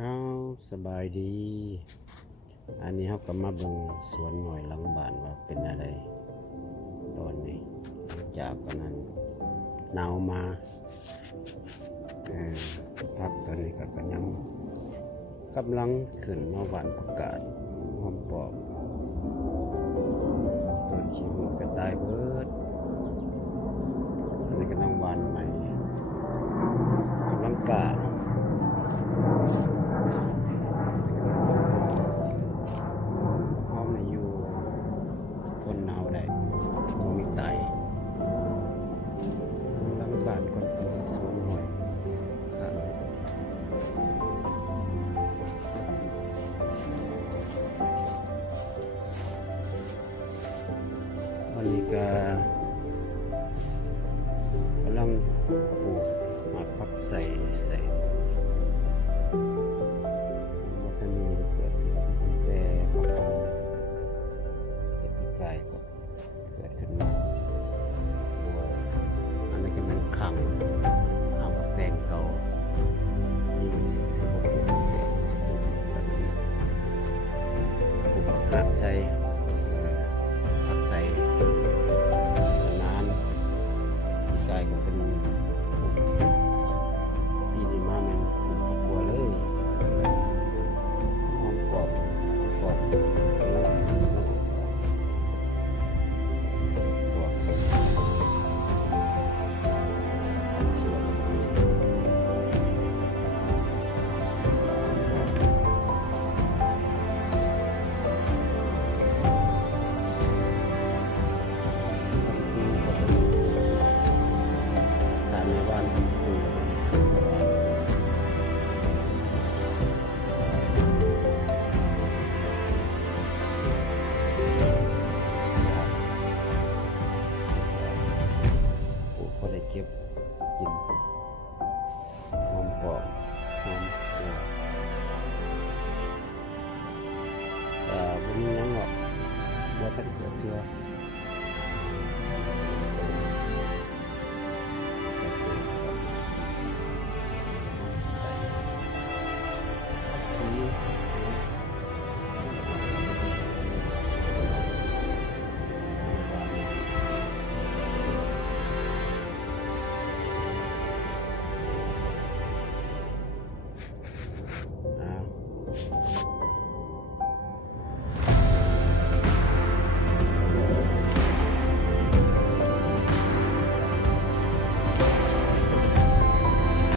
เอาสบายดี อันนี้เขาก็มาเบิ่งสวนหน่อยหลังบ้านว่าเป็นอะไรตอนนี้จากกันนั้นหนาวมาพักตอนนี้ก็ยังกำลังขึ้นมาหวานประกาศหอมปอบต้นขี้หูดก็ตายเบิดอันนี้ก็น้ำหวานใหม่กำลังกาหอมในอยู่ทนหนาวได้บ่มีไตหลังบ้านก่อนเป็นสวนหน่อยครับวันนี้ก็กำลังปลูกหมากผักใส่มันจะมีเกิดขึ้นตั้งแต่ผักหอมแต่ปีกายก็เกิดขึ้นมาอันนี้ก็มันขังเอาแตงเก่านี่มีสิ่งที่ผมปลูกแตงสิปลูกแบบนี้ปลูกผักใส่นานปีกายก็เป็นปีนี้มาเป็นปลูกผักบัวเลยหอมกรอบกรอบตามในบ้านตูปลูกพอได้เก็บกินหอมกรอบหอมตัวบ่มีหยังหรอกบ่ทันเกิดเทื่อ